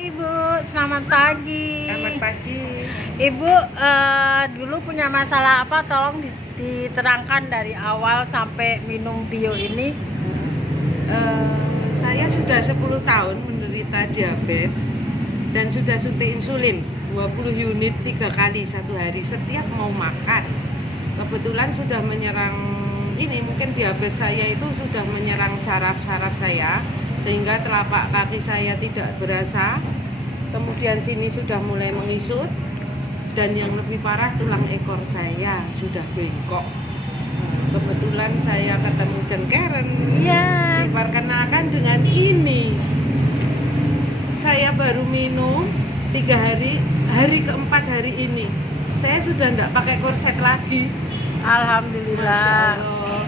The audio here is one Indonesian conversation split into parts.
Ibu, selamat pagi. Selamat pagi. Ibu, dulu punya masalah apa? Tolong diterangkan dari awal sampai minum bio ini. Saya sudah 10 tahun menderita diabetes dan sudah suntik insulin 20 unit 3 kali satu hari setiap mau makan. Kebetulan sudah menyerang ini, mungkin diabetes saya itu sudah menyerang saraf-saraf saya sehingga telapak kaki saya tidak berasa. Kemudian sini sudah mulai mengisut dan yang lebih parah tulang ekor saya sudah bengkok. Kebetulan saya ketemu Jengkeren, Iya. diperkenalkan dengan ini. Saya baru minum 3 hari, hari keempat hari ini saya sudah tidak pakai korset lagi. Alhamdulillah. Masya Allah.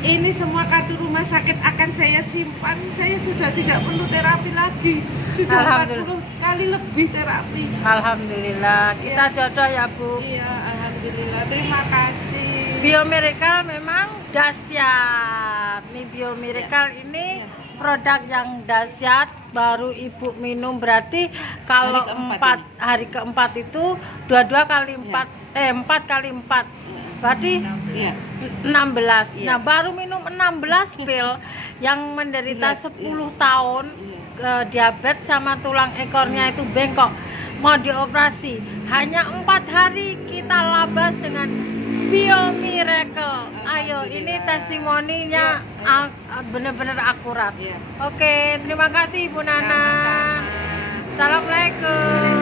Ini semua kartu rumah sakit akan saya simpan. Saya sudah tidak perlu terapi lagi. Sudah 40 kali lebih terapi. Alhamdulillah. Kita Ya. jodoh ya, Bu. Iya, alhamdulillah. Terima kasih. Bio Miracle memang dahsyat. Nih Bio Miracle ini produk yang dahsyat. Baru Ibu minum berarti kalau hari keempat itu 22 kali 4 4 kali 4 berarti Iya. 16. Iya. Nah, baru minum 16 pil yang menderita 10 tahun diabetes sama tulang ekornya itu bengkok, mau dioperasi. Hanya 4 hari kita labas dengan Bio Miracle. Ayo, ini testimoninya benar-benar akurat. Iya. Oke, terima kasih Ibu Nana. Sama-sama. Assalamualaikum.